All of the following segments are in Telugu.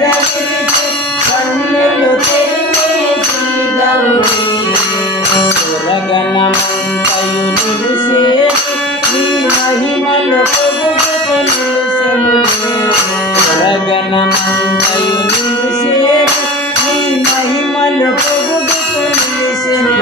మెల్లగా విరిచే కన్నులు తెరిచే గౌరీ సురగణమంతయు నిలిసే నీ మహిమలు పొగుడుకు నిలిసెను సురగణమంతయు నిలిసే నీ మహిమలు పొగుడుకు నిలిసెను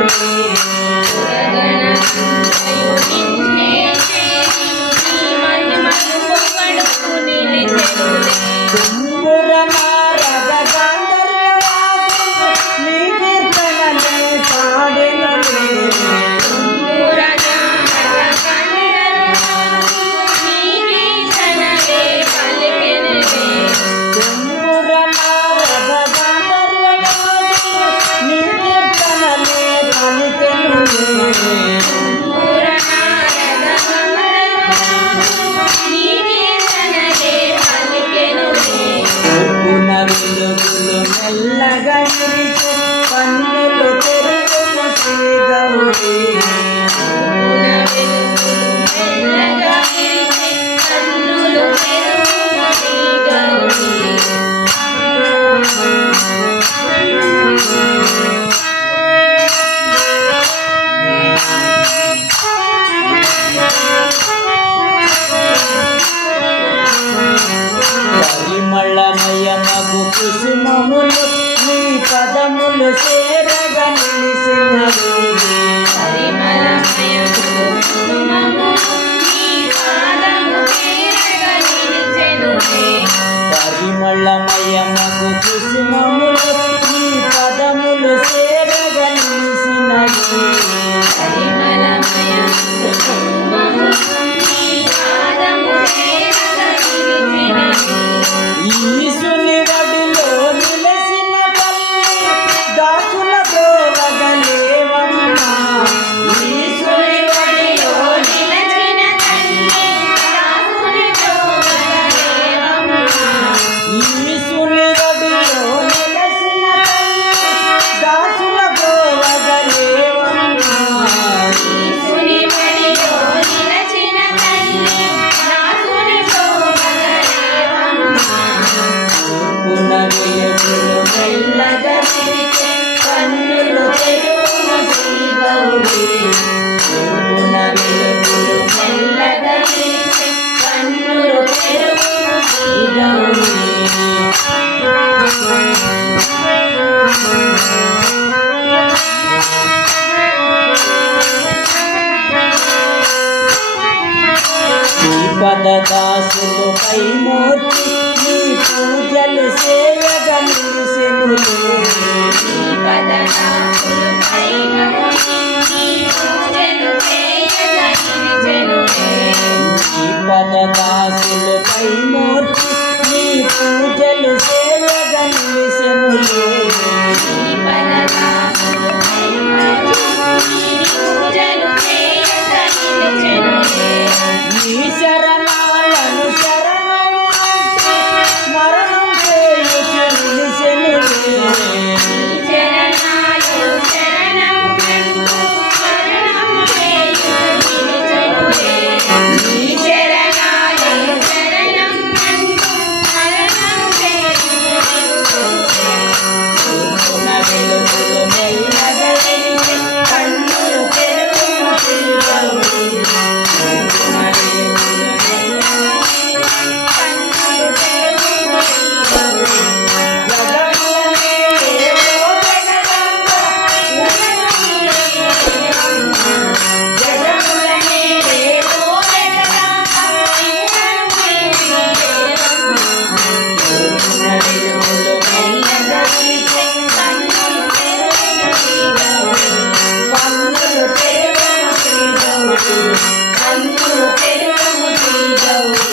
మెల్లగా విరిచే కన్నులు తెరుచును శ్రీ గౌరీ మెల్లగా విరిచే కన్నులు తెరుచును శ్రీ గౌరీ పరిమళమయమగు కుసుమములు నీ పదములు చేరగా నిలిసినవి పరిమళమయమగు కుసుమములు నీ పదములు చేరగా నిలిసినవి ఈశుని వడిలో నిలసిన తల్లి దాసుల ప్రోవగలేవమ్మా ఈశుని వడిలో నిలచిన తల్లి దాసుల ప్రోవగలేవమ్మా ఈశుని వడిలో నిలసిన తల్లి దాసుల ప్రోవగలేవమ్మా ఈశుని వడిలో నిలచిన తల్లి దాసుల ప్రోవగలేవమ్మా పునరుయకులు మెల్లగా విరిచే కన్నులు తెరుచును శ్రీ గౌరీ పునరుయకులు మెల్లగా విరిచే కన్నులు తెరుచును శ్రీ గౌరీ పదదాసులపై మూర్తి నీ పూజలు సేవగా నిలిసెనులే పదదాసులపై మూర్తి నీ పూజలు సేవగా నిలిసెనులే పదదాసులపై మూర్తి నీ పూజలు సేవగా నిలిసెనులే పదదాసులపై మూర్తి నీ పూజలు సేవగా నిలిసెనులే నీ శరణాలను శరణము అంటే స్మరణం చేయుచు నిలిసెనులే శరణాలు శరణం అంటూ స్మరణం చేయుచు నిలిసెనులే నీ శరణాలను శరణం అంటూ స్మరణం చేయుచు నిలిసెనులే వెలుగులు మెల్లగా విరిచే కన్నులు తెరుచును శ్రీ గౌరీ కన్నులు తెరుచును శ్రీ గౌరీ